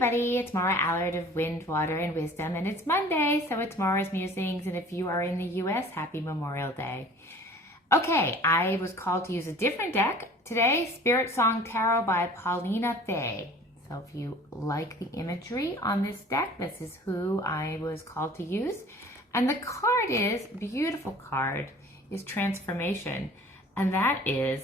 everybody, it's Maura Allard of Wind, Water, and Wisdom, and it's Monday, so it's Maura's Musings, and if you are in the U.S., happy Memorial Day. Okay, I was called to use a different deck today, Spirit Song Tarot by Paulina Fay. So if you like the imagery on this deck, this is who I was called to use. And the card is, beautiful card, is Transformation, and that is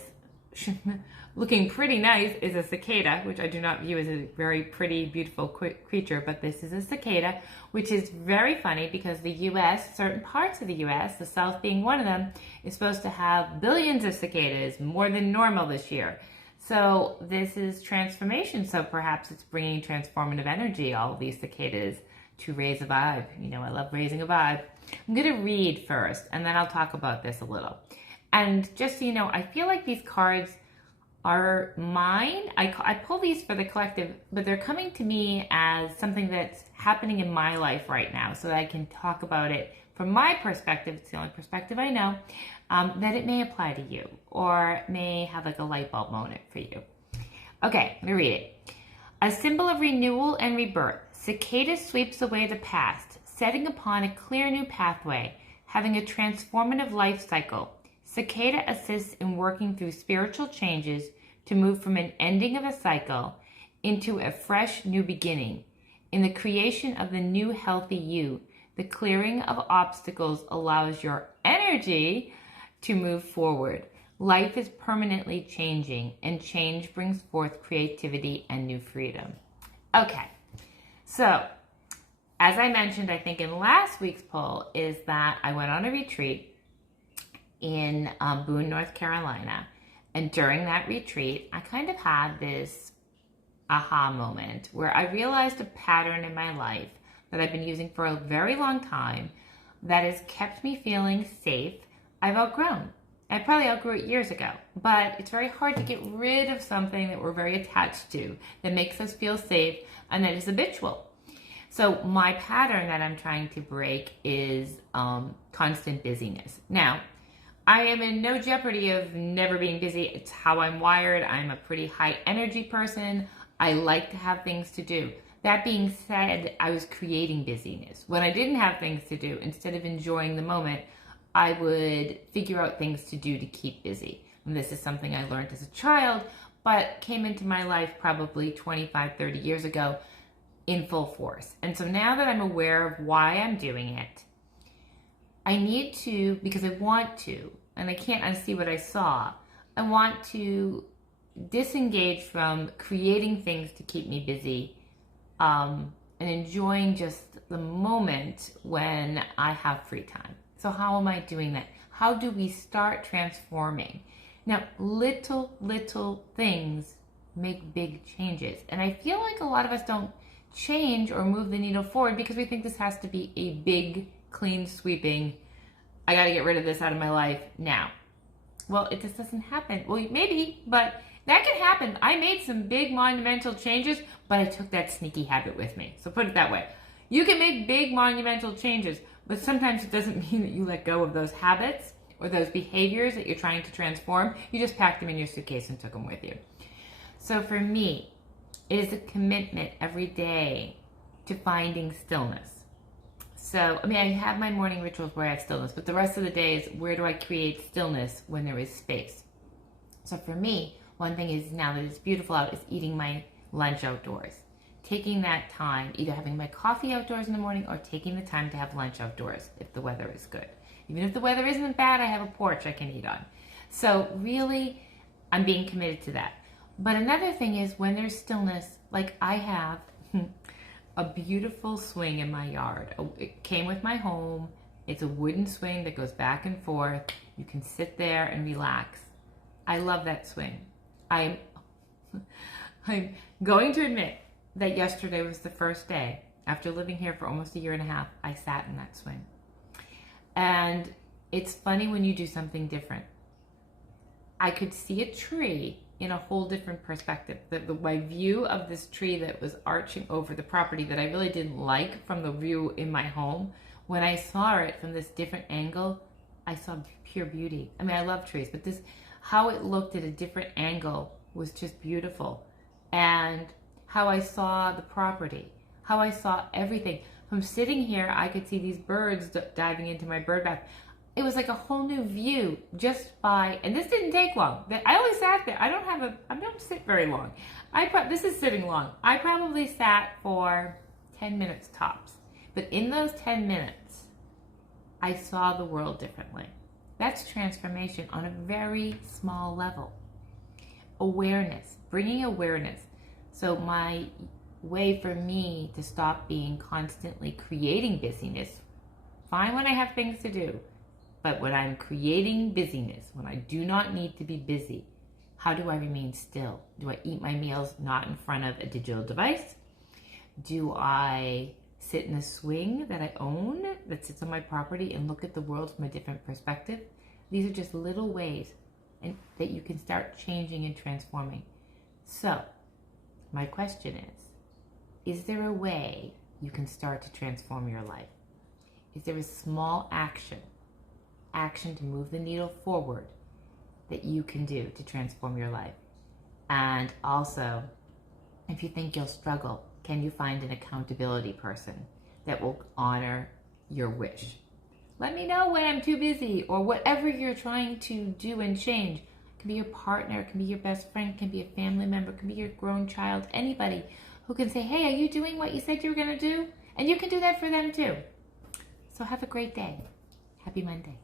looking pretty nice, is a cicada, which I do not view as a very pretty, beautiful creature, but this is a cicada, which is very funny because the U.S., certain parts of the U.S., the South being one of them, is supposed to have billions of cicadas, more than normal this year. So this is transformation, so perhaps it's bringing transformative energy, all of these cicadas, to raise a vibe. You know, I love raising a vibe. I'm going to read first, and then I'll talk about this a little. And just so you know, I feel like these cards are mine. I pull these for the collective, but they're coming to me as something that's happening in my life right now so that I can talk about it from my perspective. It's the only perspective I know, that it may apply to you or may have like a light bulb moment for you. Okay, let me read it. A symbol of renewal and rebirth, cicada sweeps away the past, setting upon a clear new pathway, having a transformative life cycle. Cicada assists in working through spiritual changes to move from an ending of a cycle into a fresh new beginning. In the creation of the new healthy you, the clearing of obstacles allows your energy to move forward. Life is permanently changing, and change brings forth creativity and new freedom. Okay, so as I mentioned, I think in last week's poll, is that I went on a retreat in Boone, North Carolina. And during that retreat, I kind of had this aha moment where I realized a pattern in my life that I've been using for a very long time that has kept me feeling safe. I've outgrown. I probably outgrew it years ago, but it's very hard to get rid of something that we're very attached to that makes us feel safe and that is habitual. So my pattern that I'm trying to break is constant busyness. Now, I am in no jeopardy of never being busy. It's how I'm wired. I'm a pretty high energy person. I like to have things to do. That being said, I was creating busyness. When I didn't have things to do, instead of enjoying the moment, I would figure out things to do to keep busy. And this is something I learned as a child, but came into my life probably 25, 30 years ago in full force. And so now that I'm aware of why I'm doing it, I need to, because I want to, and I can't unsee what I saw, I want to disengage from creating things to keep me busy and enjoying just the moment when I have free time. So how am I doing that? How do we start transforming? Now, little things make big changes. And I feel like a lot of us don't change or move the needle forward because we think this has to be a big, clean sweeping, I got to get rid of this out of my life now. Well, it just doesn't happen. Well, maybe, but that can happen. I made some big monumental changes, but I took that sneaky habit with me. So put it that way. You can make big monumental changes, but sometimes it doesn't mean that you let go of those habits or those behaviors that you're trying to transform. You just packed them in your suitcase and took them with you. So for me, it is a commitment every day to finding stillness. So, I mean, I have my morning rituals where I have stillness, but the rest of the day is where do I create stillness when there is space? So for me, one thing is now that it's beautiful out is eating my lunch outdoors. Taking that time, either having my coffee outdoors in the morning or taking the time to have lunch outdoors if the weather is good. Even if the weather isn't bad, I have a porch I can eat on. So really, I'm being committed to that. But another thing is when there's stillness, like I have a beautiful swing in my yard. It came with my home. It's a wooden swing that goes back and forth. You can sit there and relax. I love that swing. I'm going to admit that yesterday was the first day, after living here for almost a year and a half, I sat in that swing. And it's funny when you do something different. I could see a tree in a whole different perspective. My view of this tree that was arching over the property that I really didn't like from the view in my home, when I saw it from this different angle, I saw pure beauty. I mean, I love trees, but how it looked at a different angle was just beautiful. And how I saw the property, how I saw everything. From sitting here, I could see these birds diving into my bird bath. It was like a whole new view just by, and this didn't take long. I only sat there. I don't sit very long. This is sitting long. I probably sat for 10 minutes tops. But in those 10 minutes, I saw the world differently. That's transformation on a very small level. Awareness, bringing awareness. So my way for me to stop being constantly creating busyness, fine when I have things to do, but when I'm creating busyness, when I do not need to be busy, how do I remain still? Do I eat my meals not in front of a digital device? Do I sit in a swing that I own that sits on my property and look at the world from a different perspective? These are just little ways that you can start changing and transforming. So, my question is there a way you can start to transform your life? Is there a small action to move the needle forward that you can do to transform your life? And also, if you think you'll struggle, can you find an accountability person that will honor your wish? Let me know when I'm too busy, or whatever you're trying to do and change. It can be your partner, it can be your best friend, it can be a family member, it can be your grown child, anybody who can say, hey, are you doing what you said you were going to do? And you can do that for them too. So have a great day. Happy Monday.